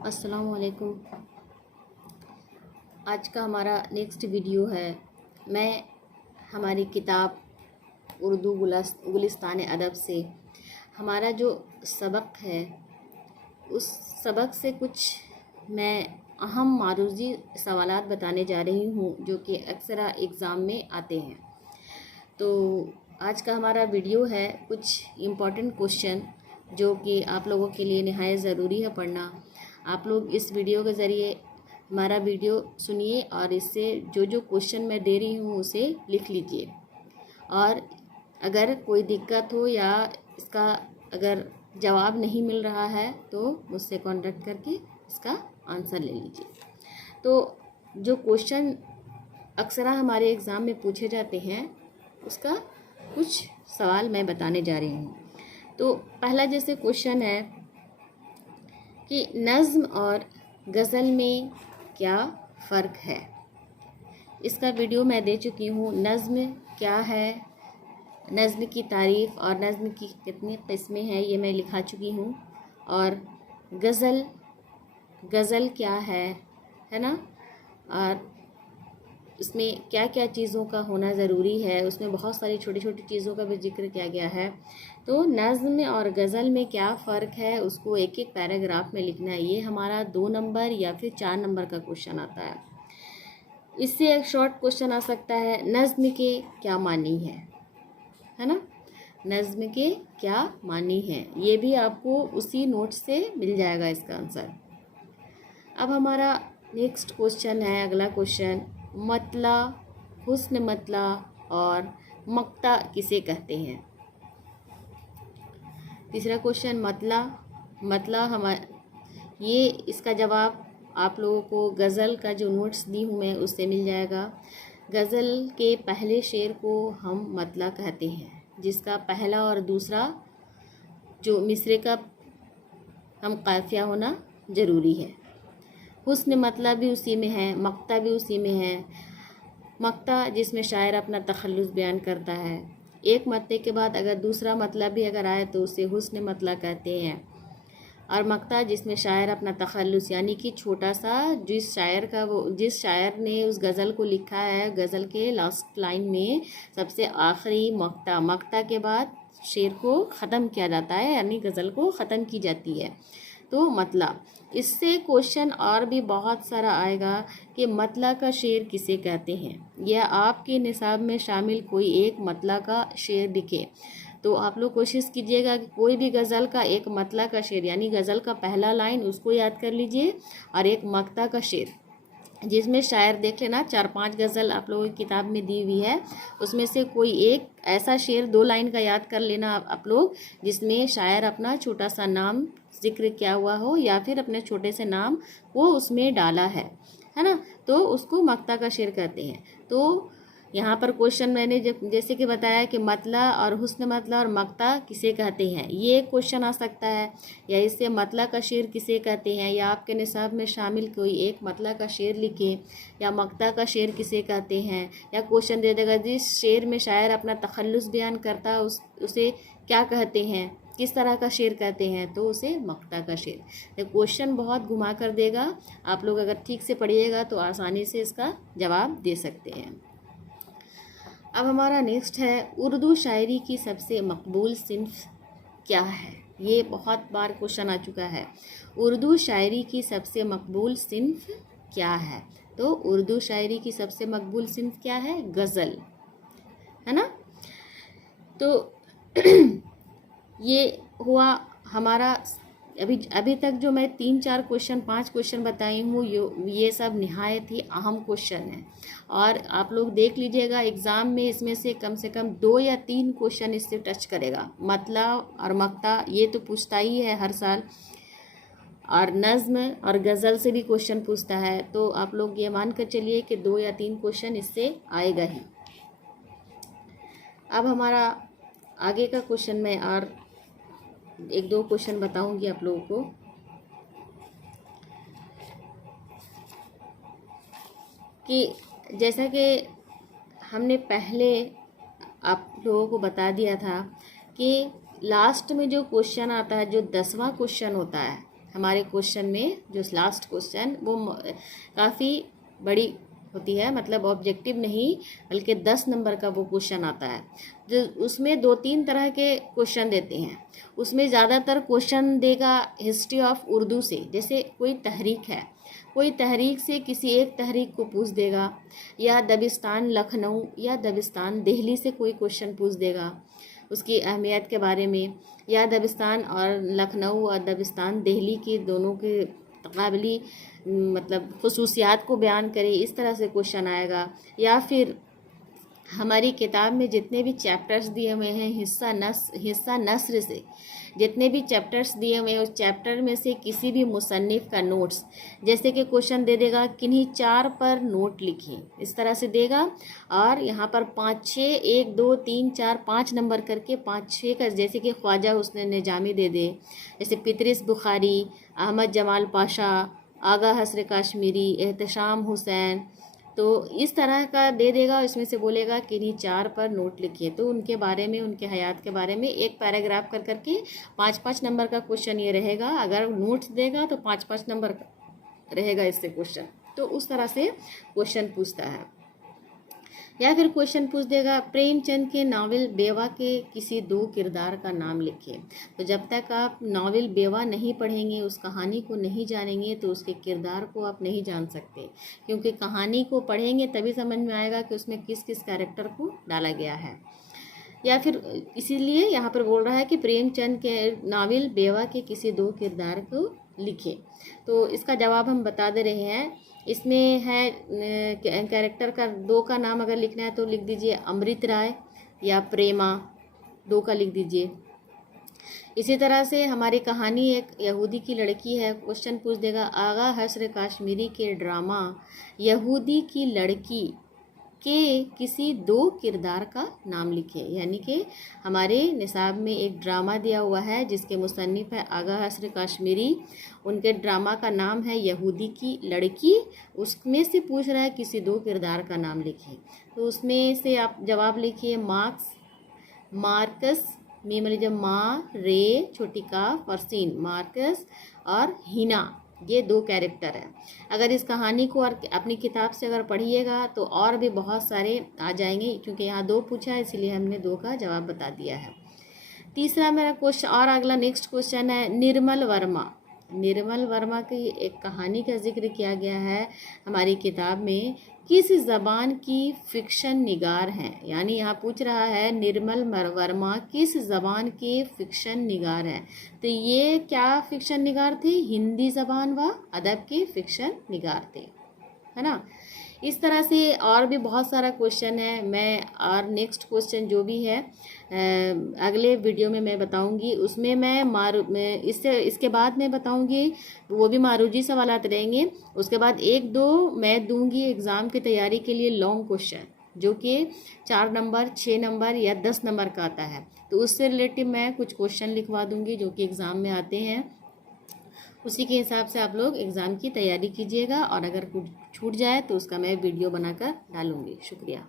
अस्सलाम वालेकुम। आज का हमारा नेक्स्ट वीडियो है। मैं हमारी किताब उर्दू गुलिस्तान अदब से हमारा जो सबक है उस सबक से कुछ मैं अहम मारूजी सवालात बताने जा रही हूँ जो कि अक्सर एग्ज़ाम में आते हैं। तो आज का हमारा वीडियो है कुछ इम्पॉर्टेंट क्वेश्चन जो कि आप लोगों के लिए निहायत ज़रूरी है पढ़ना। आप लोग इस वीडियो के ज़रिए हमारा वीडियो सुनिए और इससे जो जो क्वेश्चन मैं दे रही हूँ उसे लिख लीजिए, और अगर कोई दिक्कत हो या इसका अगर जवाब नहीं मिल रहा है तो मुझसे कांटेक्ट करके इसका आंसर ले लीजिए। तो जो क्वेश्चन अक्सर हमारे एग्ज़ाम में पूछे जाते हैं उसका कुछ सवाल मैं बताने जा रही हूँ। तो पहला जैसे क्वेश्चन है कि नज़्म और गज़ल में क्या फ़र्क है। इसका वीडियो मैं दे चुकी हूँ। नज़्म क्या है, नज़्म की तारीफ़ और नज़्म की कितनी किस्में हैं ये मैं लिखा चुकी हूँ, और गज़ल क्या है ना, और इसमें क्या क्या चीज़ों का होना ज़रूरी है, उसमें बहुत सारी छोटी छोटी चीज़ों का भी जिक्र किया गया है। तो नज़्म और गज़ल में क्या फ़र्क है उसको एक एक पैराग्राफ में लिखना है। ये हमारा 2 नंबर या फिर 4 नंबर का क्वेश्चन आता है। इससे एक शॉर्ट क्वेश्चन आ सकता है, नज़्म के क्या मानी है ना, नज़्म के क्या मानी है। ये भी आपको उसी नोट से मिल जाएगा इसका आंसर। अब हमारा नेक्स्ट क्वेश्चन है, अगला क्वेश्चन, मतला, हुस्न मतला और मक्ता किसे कहते हैं। तीसरा क्वेश्चन, मतला ये इसका जवाब आप लोगों को गज़ल का जो नोट्स दी हूँ मैं उससे मिल जाएगा। गज़ल के पहले शेर को हम मतला कहते हैं, जिसका पहला और दूसरा जो मिसरे का हम काफ़िया होना ज़रूरी है। हुस्न मतला भी उसी में है, मक्ता भी उसी में है। मक्ता जिसमें शायर अपना तखल्लुस बयान करता है, एक मत्ते के बाद अगर दूसरा मतलब भी अगर आए तो उसे हुस्न मतला कहते हैं। और मक्ता जिसमें शायर अपना तखल्लुस यानी कि छोटा सा जिस शायर ने उस गज़ल को लिखा है, गज़ल के लास्ट लाइन में सबसे आखिरी मक्ता के बाद शेर को ख़त्म किया जाता है, यानी गज़ल को ख़त्म की जाती है। तो मतला, इससे क्वेश्चन और भी बहुत सारा आएगा कि मतला का शेर किसे कहते हैं, या आपके निसाब में शामिल कोई एक मतला का शेर दिखे तो आप लोग कोशिश कीजिएगा कि कोई भी गज़ल का एक मतला का शेर यानी गज़ल का पहला लाइन उसको याद कर लीजिए, और एक मक्ता का शेर जिसमें शायर देख लेना 4-5 गज़ल आप लोगों की किताब में दी हुई है, उसमें से कोई एक ऐसा शेर 2 लाइन का याद कर लेना आप लोग जिसमें शायर अपना छोटा सा नाम जिक्र किया हुआ हो या फिर अपने छोटे से नाम वो उसमें डाला है ना, तो उसको मक्ता का शेर कहते हैं। तो यहाँ पर क्वेश्चन मैंने जैसे कि बताया कि मतला और हुस्न मतला और मक्ता किसे कहते हैं, ये एक क्वेश्चन आ सकता है, या इससे मतला का शेर किसे कहते हैं, या आपके निसाब में शामिल कोई एक मतला का शेर लिखे, या मक्ता का शेर किसे कहते हैं, या क्वेश्चन दे देगा जिस शेर में शायर अपना तखल्लुस बयान करता है उसे क्या कहते हैं, किस तरह का शेर कहते हैं, तो उसे मक्ता का शेर। तो क्वेश्चन बहुत घुमा कर देगा, आप लोग अगर ठीक से पढ़िएगा तो आसानी से इसका जवाब दे सकते हैं। अब हमारा नेक्स्ट है, उर्दू शायरी की सबसे मकबूल सिन्फ क्या है। ये बहुत बार क्वेश्चन आ चुका है, उर्दू शायरी की सबसे मकबूल सिन्फ क्या है। तो उर्दू शायरी की सबसे मकबूल सिन्फ क्या है, गज़ल है ना। तो ये हुआ हमारा अभी तक जो मैं 3-4 क्वेश्चन 5 क्वेश्चन बताई हूँ ये सब निहायत ही अहम क्वेश्चन है, और आप लोग देख लीजिएगा एग्ज़ाम में इसमें से कम 2 या 3 क्वेश्चन इससे टच करेगा। मतला और मक्ता ये तो पूछता ही है हर साल, और नज़्म और गज़ल से भी क्वेश्चन पूछता है, तो आप लोग ये मान कर चलिए कि 2 या 3 क्वेश्चन इससे आएगा ही। अब हमारा आगे का क्वेश्चन में और 1-2 क्वेश्चन बताऊंगी आप लोगों को कि जैसा कि हमने पहले आप लोगों को बता दिया था कि लास्ट में जो क्वेश्चन आता है, जो 10वां क्वेश्चन होता है, हमारे क्वेश्चन में जो लास्ट क्वेश्चन वो काफ़ी बड़ी होती है, मतलब ऑब्जेक्टिव नहीं बल्कि 10 नंबर का वो क्वेश्चन आता है, जो उसमें 2-3 तरह के क्वेश्चन देते हैं। उसमें ज़्यादातर क्वेश्चन देगा हिस्ट्री ऑफ उर्दू से, जैसे कोई तहरीक है, कोई तहरीक से किसी एक तहरीक को पूछ देगा, या दबिस्तान लखनऊ या दबिस्तान दिल्ली से कोई क्वेश्चन पूछ देगा उसकी अहमियत के बारे में, या दबिस्तान और लखनऊ और दबिस्तान दिल्ली के दोनों के तकाबली मतलब खुसूसियात को बयान करे, इस तरह से क्वेश्चन आएगा। या फिर हमारी किताब में जितने भी चैप्टर्स दिए हुए हैं हिस्सा नस्र से जितने भी चैप्टर्स दिए हुए हैं उस चैप्टर में से किसी भी मुसन्निफ़ का नोट्स, जैसे कि क्वेश्चन दे देगा किन्हीं 4 पर नोट लिखें, इस तरह से देगा। और यहाँ पर 5-6 1 2 3 4 5 नंबर करके 5-6 का, जैसे कि ख्वाजा हुस्न निजामी दे दे, जैसे पितरिस बुखारी, अहमद जमाल पाशा, आगा हसर काश्मीरी, एहतशाम हुसैन, तो इस तरह का दे देगा। इसमें से बोलेगा कि इन्हीं 4 पर नोट लिखिए, तो उनके बारे में, उनके हयात के बारे में एक पैराग्राफ कर करके 5-5 नंबर का क्वेश्चन ये रहेगा। अगर नोट्स देगा तो 5-5 नंबर का रहेगा इससे क्वेश्चन, तो उस तरह से क्वेश्चन पूछता है। या फिर क्वेश्चन पूछ देगा प्रेमचंद के नावल बेवा के किसी 2 किरदार का नाम लिखिए। तो जब तक आप नावल बेवा नहीं पढ़ेंगे, उस कहानी को नहीं जानेंगे, तो उसके किरदार को आप नहीं जान सकते, क्योंकि कहानी को पढ़ेंगे तभी समझ में आएगा कि उसमें किस किस कैरेक्टर को डाला गया है। या फिर इसीलिए यहाँ पर बोल रहा है कि प्रेमचंद के नावल बेवा के किसी 2 किरदार को लिखे। तो इसका जवाब हम बता दे रहे हैं। इसमें है कैरेक्टर का 2 का नाम अगर लिखना है तो लिख दीजिए अमृत राय या प्रेमा, 2 का लिख दीजिए। इसी तरह से हमारी कहानी एक यहूदी की लड़की है, क्वेश्चन पूछ देगा आगा हसर काश्मीरी के ड्रामा यहूदी की लड़की के किसी 2 किरदार का नाम लिखे। यानी कि हमारे निसाब में एक ड्रामा दिया हुआ है जिसके मुसन्निफ़ है आगा हसर काश्मीरी, उनके ड्रामा का नाम है यहूदी की लड़की, उसमें से पूछ रहा है किसी 2 किरदार का नाम लिखिए। तो उसमें से आप जवाब लिखिए मार्कस, मा रे छोटी का फरसीन, मार्कस और हिना, ये 2 कैरेक्टर है। अगर इस कहानी को और अपनी किताब से अगर पढ़िएगा तो और भी बहुत सारे आ जाएंगे, क्योंकि यहाँ 2 पूछा है इसलिए हमने 2 का जवाब बता दिया है। तीसरा मेरा क्वेश्चन और अगला नेक्स्ट क्वेश्चन है निर्मल वर्मा की एक कहानी का जिक्र किया गया है हमारी किताब में, किस ज़बान की फ़िक्शन निगार हैं। यानी यहाँ पूछ रहा है निर्मल वर्मा किस ज़बान के फ़िक्शन निगार हैं। तो ये क्या फ़िक्शन निगार थे? हिंदी ज़बान व अदब के फ़िक्शन निगार थे, है ना। इस तरह से और भी बहुत सारा क्वेश्चन है। मैं और नेक्स्ट क्वेश्चन जो भी है अगले वीडियो में मैं बताऊंगी। उसमें मैं इसके बाद मैं बताऊंगी, वो भी मारूजी सवालात रहेंगे। उसके बाद 1-2 मैं दूंगी एग्ज़ाम की तैयारी के लिए लॉन्ग क्वेश्चन, जो कि 4 नंबर 6 नंबर या 10 नंबर का आता है। तो उससे रिलेटिव मैं कुछ क्वेश्चन लिखवा दूंगी जो कि एग्ज़ाम में आते हैं। उसी के हिसाब से आप लोग एग्ज़ाम की तैयारी कीजिएगा, और अगर कुछ छूट जाए तो उसका मैं वीडियो बनाकर डालूंगी। शुक्रिया।